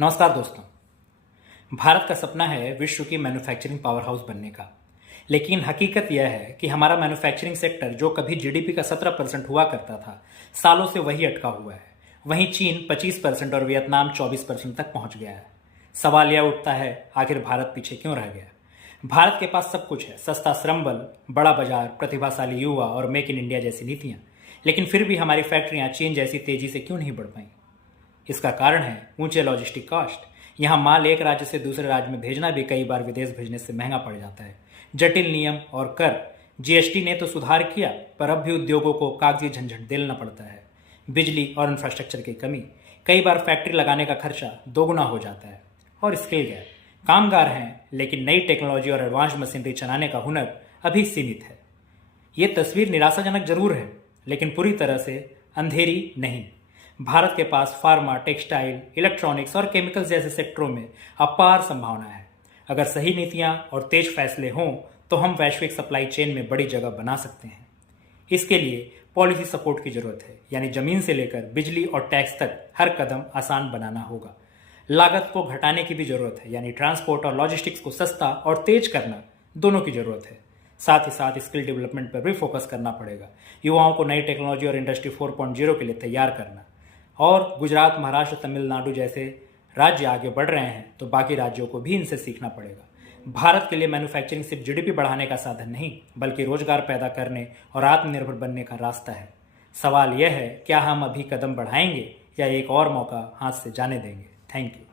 नमस्कार दोस्तों। भारत का सपना है विश्व की मैन्युफैक्चरिंग पावर हाउस बनने का। लेकिन हकीकत यह है कि हमारा मैन्युफैक्चरिंग सेक्टर जो कभी जीडीपी का 17% हुआ करता था, सालों से वही अटका हुआ है। वहीं चीन 25% और वियतनाम 24% तक पहुंच गया है। सवाल यह उठता है, आखिर भारत पीछे क्यों रह गया? भारत के पास सब कुछ है, सस्ता श्रम बल, बड़ा बाजार, प्रतिभाशाली युवा और मेक इन इंडिया जैसी नीतियां। लेकिन फिर भी हमारी फैक्ट्रियां चीन जैसी तेजी से क्यों नहीं बढ़ पाई? इसका कारण है ऊंचे लॉजिस्टिक कॉस्ट। यहाँ माल एक राज्य से दूसरे राज्य में भेजना भी कई बार विदेश भेजने से महंगा पड़ जाता है। जटिल नियम और कर। जीएसटी ने तो सुधार किया, पर अब भी उद्योगों को कागजी झंझट झेलना पड़ता है। बिजली और इंफ्रास्ट्रक्चर की कमी। कई बार फैक्ट्री लगाने का खर्चा दोगुना हो जाता है। और स्किल गैप। कामगार हैं, लेकिन नई टेक्नोलॉजी और एडवांस मशीनरी चलाने का हुनर अभी सीमित है। ये तस्वीर निराशाजनक जरूर है, लेकिन पूरी तरह से अंधेरी नहीं। भारत के पास फार्मा, टेक्सटाइल, इलेक्ट्रॉनिक्स और केमिकल्स जैसे सेक्टरों में अपार संभावना है। अगर सही नीतियां और तेज फैसले हों तो हम वैश्विक सप्लाई चेन में बड़ी जगह बना सकते हैं। इसके लिए पॉलिसी सपोर्ट की जरूरत है, यानी जमीन से लेकर बिजली और टैक्स तक हर कदम आसान बनाना होगा। लागत को घटाने की भी जरूरत है, यानी ट्रांसपोर्ट और लॉजिस्टिक्स को सस्ता और तेज करना, दोनों की जरूरत है। साथ ही साथ स्किल डेवलपमेंट पर भी फोकस करना पड़ेगा। युवाओं को नई टेक्नोलॉजी और इंडस्ट्री 4.0 के लिए तैयार करना। और गुजरात, महाराष्ट्र, तमिलनाडु जैसे राज्य आगे बढ़ रहे हैं तो बाकी राज्यों को भी इनसे सीखना पड़ेगा। भारत के लिए मैन्युफैक्चरिंग सिर्फ जीडीपी बढ़ाने का साधन नहीं, बल्कि रोजगार पैदा करने और आत्मनिर्भर बनने का रास्ता है। सवाल यह है, क्या हम अभी कदम बढ़ाएंगे या एक और मौका हाथ से जाने देंगे? Thank you.